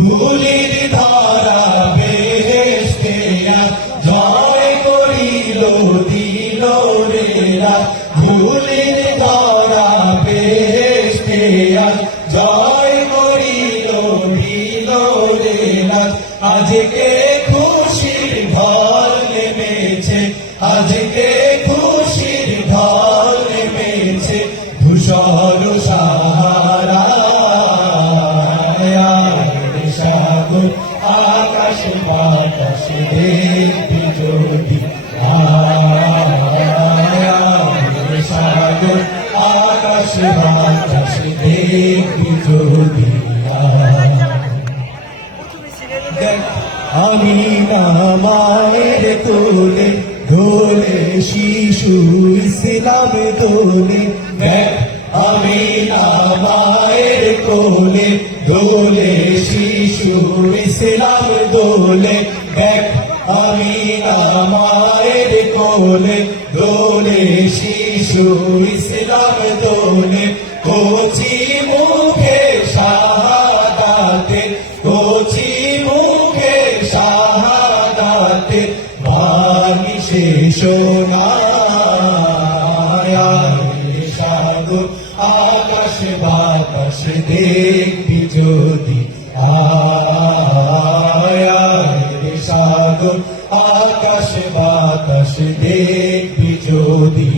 ধুলির ধারা বেহেশতে জয় করিল দিল রে রাত। ধুলির ধারা বেহেশতে জয় করিল দিল রে রাত। আজকে খুশির ঢল নেমেছে, আজকে খুশির ঢল নেমেছে ধূসর সাহারা। আকাশ বাতাস দেখবি যদি, সাগর আকাশ বাতাস দেখবি যদি। আমি না মায়ের কোলে দোলে শিশু ইসলাম দোলে। আমি না মায়ের কোলে দোলে শিশু ইসলাম দোলে। আমি না মায়ের কোলে দোলে শিশু ইসলাম দোলে। কচি মুখে শাহাদাতে, কচি মুখে শাহাদাতে বাণী শেষ সাগর আকাশ বাতাস দেখবি যদি, সাগর আকাশ বাতাস দেখবি যদি।